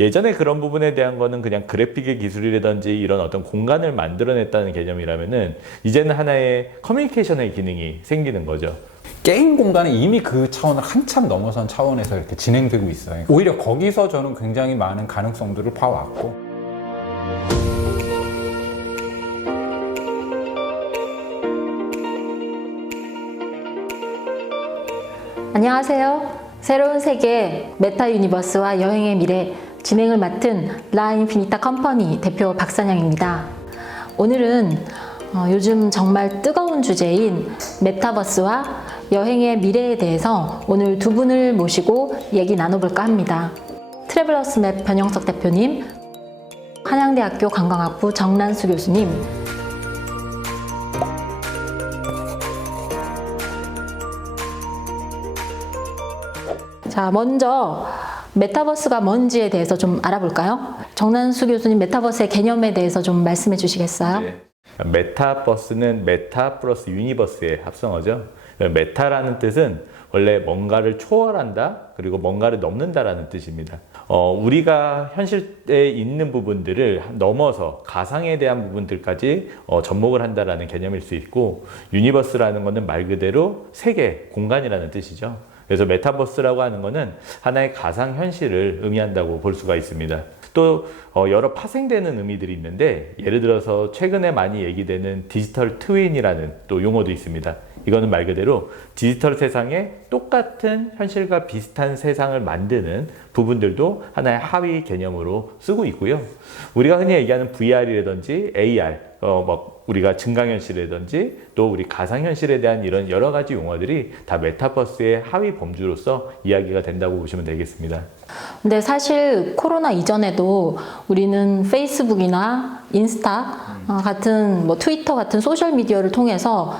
예전에 그런 부분에 대한 거는 그냥 그래픽의 기술이라든지 이런 어떤 공간을 만들어냈다는 개념이라면은 이제는 하나의 커뮤니케이션의 기능이 생기는 거죠. 게임 공간은 이미 그 차원을 한참 넘어선 차원에서 이렇게 진행되고 있어요. 오히려 거기서 저는 굉장히 많은 가능성들을 봐왔고. 안녕하세요. 새로운 세계 메타 유니버스와 여행의 미래 진행을 맡은 라 인피니타 컴퍼니 대표 박선영입니다. 오늘은 요즘 정말 뜨거운 주제인 메타버스와 여행의 미래에 대해서 오늘 두 분을 모시고 얘기 나눠볼까 합니다. 트래블러스 맵 변영석 대표님, 한양대학교 관광학부 정란수 교수님, 자, 먼저 메타버스가 뭔지에 대해서 좀 알아볼까요? 정란수 교수님, 메타버스의 개념에 대해서 좀 말씀해 주시겠어요? 네. 메타버스는 메타 플러스 유니버스의 합성어죠. 메타라는 뜻은 원래 뭔가를 초월한다, 그리고 뭔가를 넘는다라는 뜻입니다. 우리가 현실에 있는 부분들을 넘어서 가상에 대한 부분들까지 접목을 한다라는 개념일 수 있고, 유니버스라는 것은 말 그대로 세계, 공간이라는 뜻이죠. 그래서 메타버스라고 하는 것은 하나의 가상현실을 의미한다고 볼 수가 있습니다. 또 여러 파생되는 의미들이 있는데, 예를 들어서 최근에 많이 얘기되는 디지털 트윈이라는 또 용어도 있습니다. 이거는 말 그대로 디지털 세상에 똑같은 현실과 비슷한 세상을 만드는 부분들도 하나의 하위 개념으로 쓰고 있고요. 우리가 흔히 얘기하는 VR이라든지 AR, 우리가 증강현실이라든지 또 우리 가상현실에 대한 이런 여러 가지 용어들이 다 메타버스의 하위 범주로서 이야기가 된다고 보시면 되겠습니다. 근데 사실 코로나 이전에도 우리는 페이스북이나 인스타 같은 트위터 같은 소셜 미디어를 통해서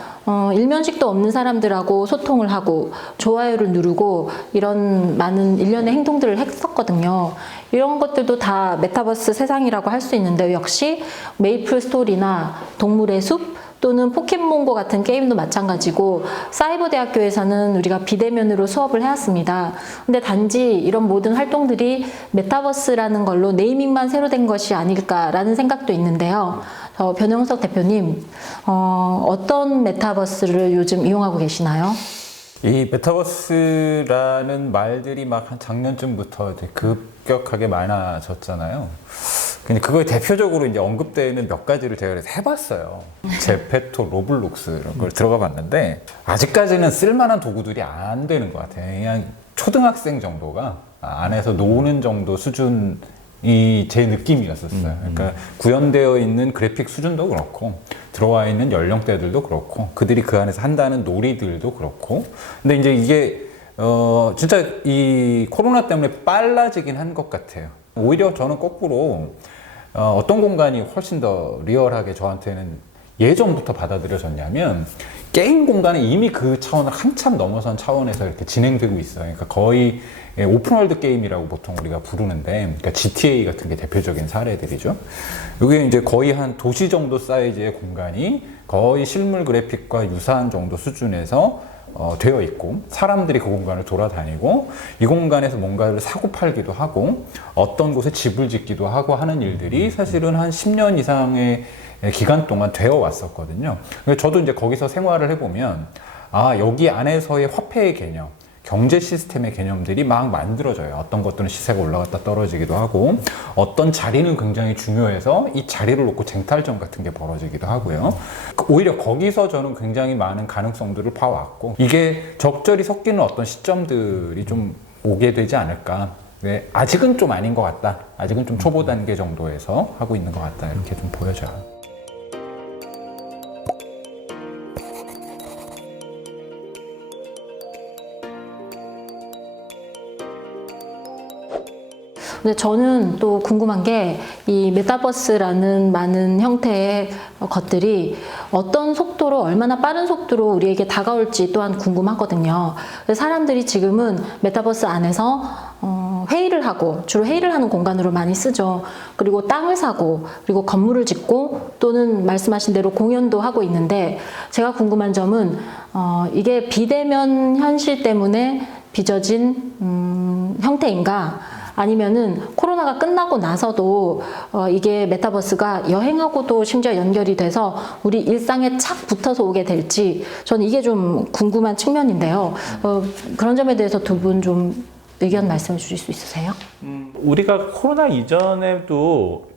일면식도 없는 사람들하고 소통을 하고 좋아요를 누르고 이런 많은 일련의 행동들을 했었거든요. 이런 것들도 다 메타버스 세상이라고 할 수 있는데, 역시 메이플 스토리나 동물의 숲 또는 포켓몬고 같은 게임도 마찬가지고, 사이버 대학교에서는 우리가 비대면으로 수업을 해왔습니다. 근데 단지 이런 모든 활동들이 메타버스라는 걸로 네이밍만 새로 된 것이 아닐까라는 생각도 있는데요. 변영석 대표님, 어떤 메타버스를 요즘 이용하고 계시나요? 이 메타버스라는 말들이 막 한 작년쯤부터 이제 급격하게 많아졌잖아요. 근데 그거에 대표적으로 이제 언급되는 몇 가지를 제가 그래서 해봤어요. 제페토, 로블록스 이런 걸 들어가 봤는데, 아직까지는 쓸만한 도구들이 안 되는 것 같아요. 그냥 초등학생 정도가 안에서 노는 정도 수준이 제 느낌이었었어요. 그러니까 구현되어 있는 그래픽 수준도 그렇고, 들어와 있는 연령대들도 그렇고, 그들이 그 안에서 한다는 놀이들도 그렇고. 근데 이제 이게 진짜 이 코로나 때문에 빨라지긴 한 것 같아요. 오히려 저는 거꾸로 어떤 공간이 훨씬 더 리얼하게 저한테는 예전부터 받아들여졌냐면, 게임 공간은 이미 그 차원을 한참 넘어선 차원에서 이렇게 진행되고 있어요. 그러니까 거의 오픈월드 게임이라고 보통 우리가 부르는데, 그러니까 GTA 같은 게 대표적인 사례들이죠. 이게 이제 거의 한 도시 정도 사이즈의 공간이 거의 실물 그래픽과 유사한 정도 수준에서 되어 있고, 사람들이 그 공간을 돌아다니고 이 공간에서 뭔가를 사고 팔기도 하고 어떤 곳에 집을 짓기도 하고 하는 일들이 사실은 한 10년 이상의 기간 동안 되어 왔었거든요. 저도 이제 거기서 생활을 해보면, 여기 안에서의 화폐의 개념, 경제 시스템의 개념들이 막 만들어져요. 어떤 것들은 시세가 올라갔다 떨어지기도 하고, 어떤 자리는 굉장히 중요해서 이 자리를 놓고 쟁탈전 같은 게 벌어지기도 하고요. 오히려 거기서 저는 굉장히 많은 가능성들을 봐왔고, 이게 적절히 섞이는 어떤 시점들이 좀 오게 되지 않을까. 네, 아직은 좀 아닌 것 같다. 아직은 좀 초보 단계 정도에서 하고 있는 것 같다. 이렇게 좀 보여져요. 근데 저는 또 궁금한 게, 이 메타버스라는 많은 형태의 것들이 어떤 속도로, 얼마나 빠른 속도로 우리에게 다가올지 또한 궁금하거든요. 사람들이 지금은 메타버스 안에서 회의를 하고, 주로 회의를 하는 공간으로 많이 쓰죠. 그리고 땅을 사고, 그리고 건물을 짓고, 또는 말씀하신 대로 공연도 하고 있는데, 제가 궁금한 점은 이게 비대면 현실 때문에 빚어진 형태인가, 아니면은 코로나가 끝나고 나서도 이게 메타버스가 여행하고도 심지어 연결이 돼서 우리 일상에 착 붙어서 오게 될지 저는 이게 좀 궁금한 측면인데요. 그런 점에 대해서 두 분 좀 의견 말씀해 주실 수 있으세요? 우리가 코로나 이전에도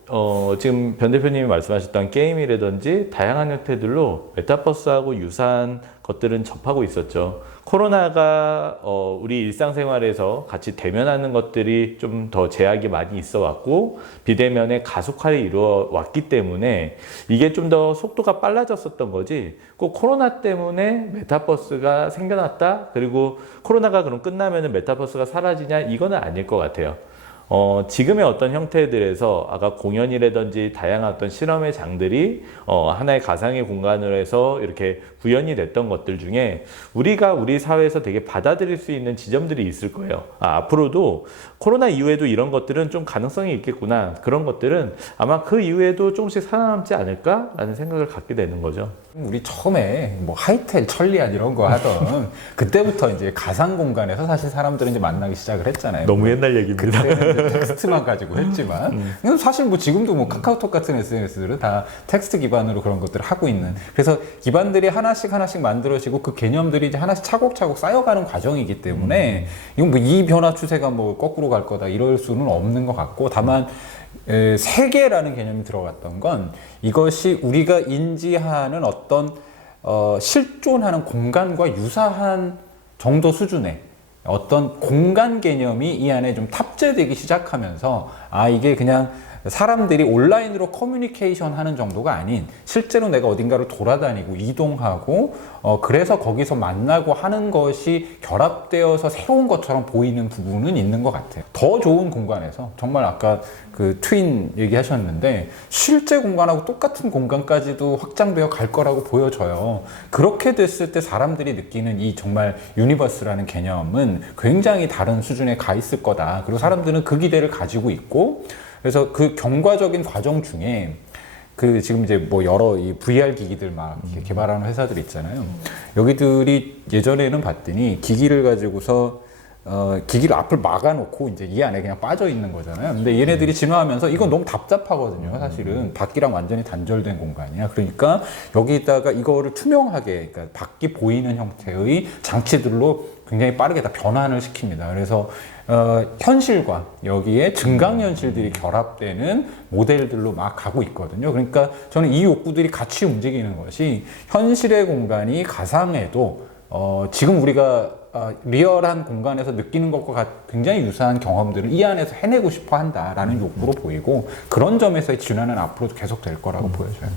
지금 변 대표님이 말씀하셨던 게임이라든지 다양한 형태들로 메타버스하고 유사한 것들은 접하고 있었죠. 코로나가 우리 일상생활에서 같이 대면하는 것들이 좀 더 제약이 많이 있어 왔고 비대면의 가속화를 이루어 왔기 때문에 이게 좀 더 속도가 빨라졌었던 거지 꼭 코로나 때문에 메타버스가 생겨났다 그리고 코로나가 그럼 끝나면은 메타버스가 사라지냐 이거는 아닐 것 같아요. 지금의 어떤 형태들에서 아까 공연이라든지 다양한 어떤 실험의 장들이 하나의 가상의 공간으로 해서 이렇게 구현이 됐던 것들 중에 우리가 우리 사회에서 되게 받아들일 수 있는 지점들이 있을 거예요. 앞으로도 코로나 이후에도 이런 것들은 좀 가능성이 있겠구나. 그런 것들은 아마 그 이후에도 조금씩 살아남지 않을까라는 생각을 갖게 되는 거죠. 우리 처음에 뭐 하이텔, 천리안 이런 거 하던 그때부터 이제 가상 공간에서 사실 사람들은 이제 만나기 시작을 했잖아요. 너무 옛날 얘기입니다. 그때는 이제 텍스트만 가지고 했지만 근데 사실 뭐 지금도 뭐 카카오톡 같은 SNS들은 다 텍스트 기반으로 그런 것들을 하고 있는 그래서 기반들이 하나씩 만들어지고 그 개념들이 이제 하나씩 차곡차곡 쌓여가는 과정이기 때문에 이건 뭐 이 변화 추세가 뭐 거꾸로 갈 거다 이럴 수는 없는 것 같고 다만 세계라는 개념이 들어갔던 건 이것이 우리가 인지하는 어떤 실존하는 공간과 유사한 정도 수준의 어떤 공간 개념이 이 안에 좀 탑재되기 시작하면서 이게 그냥 사람들이 온라인으로 커뮤니케이션 하는 정도가 아닌 실제로 내가 어딘가를 돌아다니고 이동하고 그래서 거기서 만나고 하는 것이 결합되어서 새로운 것처럼 보이는 부분은 있는 것 같아요. 더 좋은 공간에서 정말 아까 그 트윈 얘기하셨는데 실제 공간하고 똑같은 공간까지도 확장되어 갈 거라고 보여져요. 그렇게 됐을 때 사람들이 느끼는 이 정말 유니버스라는 개념은 굉장히 다른 수준에 가 있을 거다. 그리고 사람들은 그 기대를 가지고 있고 그래서 그 경과적인 과정 중에 그 지금 이제 뭐 여러 이 VR 기기들 막 개발하는 회사들 있잖아요. 여기들이 예전에는 봤더니 기기를 가지고서 기기를 앞을 막아놓고 이제 이 안에 그냥 빠져 있는 거잖아요. 근데 얘네들이 진화하면서 이건 너무 답답하거든요. 사실은 밖이랑 완전히 단절된 공간이야. 그러니까 여기다가 이거를 투명하게, 그러니까 밖이 보이는 형태의 장치들로 굉장히 빠르게 다 변환을 시킵니다. 그래서 현실과 여기에 증강현실들이 결합되는 모델들로 막 가고 있거든요. 그러니까 저는 이 욕구들이 같이 움직이는 것이 현실의 공간이 가상에도 지금 우리가 리얼한 공간에서 느끼는 것과 굉장히 유사한 경험들을 이 안에서 해내고 싶어 한다라는 욕구로 보이고 그런 점에서의 진화는 앞으로도 계속 될 거라고 보여져요.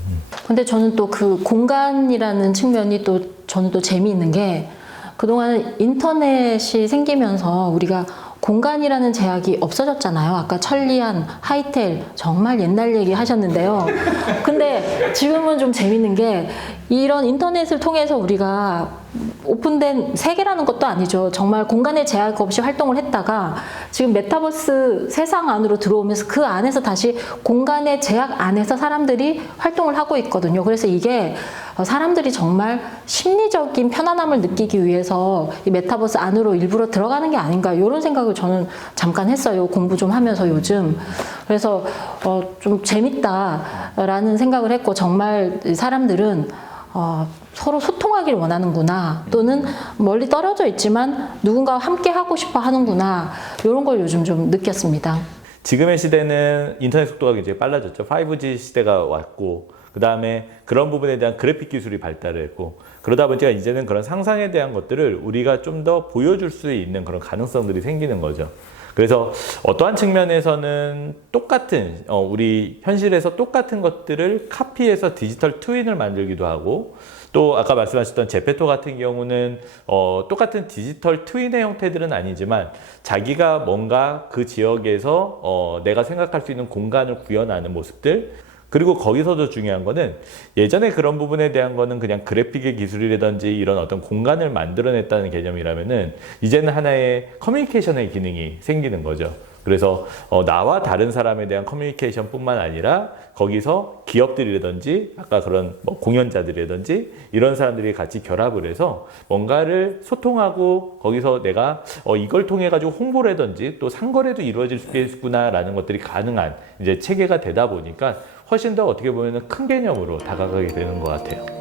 근데 저는 또 그 공간이라는 측면이 저는 또 재미있는 게 그동안 인터넷이 생기면서 우리가 공간이라는 제약이 없어졌잖아요. 아까 천리안, 하이텔 정말 옛날 얘기 하셨는데요. 근데 지금은 좀 재밌는 게 이런 인터넷을 통해서 우리가 오픈된 세계라는 것도 아니죠. 정말 공간의 제약 없이 활동을 했다가 지금 메타버스 세상 안으로 들어오면서 그 안에서 다시 공간의 제약 안에서 사람들이 활동을 하고 있거든요. 그래서 이게 사람들이 정말 심리적인 편안함을 느끼기 위해서 이 메타버스 안으로 일부러 들어가는 게 아닌가 이런 생각을 저는 잠깐 했어요. 공부 좀 하면서 요즘. 그래서 좀 재밌다라는 생각을 했고 정말 사람들은 서로 소통하기를 원하는구나 또는 멀리 떨어져 있지만 누군가와 함께 하고 싶어 하는구나 이런 걸 요즘 좀 느꼈습니다. 지금의 시대는 인터넷 속도가 굉장히 빨라졌죠. 5G 시대가 왔고 그 다음에 그런 부분에 대한 그래픽 기술이 발달을 했고 그러다 보니까 이제는 그런 상상에 대한 것들을 우리가 좀 더 보여줄 수 있는 그런 가능성들이 생기는 거죠. 그래서 어떠한 측면에서는 똑같은 우리 현실에서 똑같은 것들을 카피해서 디지털 트윈을 만들기도 하고 또 아까 말씀하셨던 제페토 같은 경우는 똑같은 디지털 트윈의 형태들은 아니지만 자기가 뭔가 그 지역에서 내가 생각할 수 있는 공간을 구현하는 모습들 그리고 거기서도 중요한 거는 예전에 그런 부분에 대한 거는 그냥 그래픽의 기술이라든지 이런 어떤 공간을 만들어냈다는 개념이라면은 이제는 하나의 커뮤니케이션의 기능이 생기는 거죠. 그래서 나와 다른 사람에 대한 커뮤니케이션뿐만 아니라 거기서 기업들이라든지 아까 그런 뭐 공연자들이라든지 이런 사람들이 같이 결합을 해서 뭔가를 소통하고 거기서 내가 이걸 통해 가지고 홍보라든지 또 상거래도 이루어질 수 있겠구나라는 것들이 가능한 이제 체계가 되다 보니까 훨씬 더 어떻게 보면 큰 개념으로 다가가게 되는 것 같아요.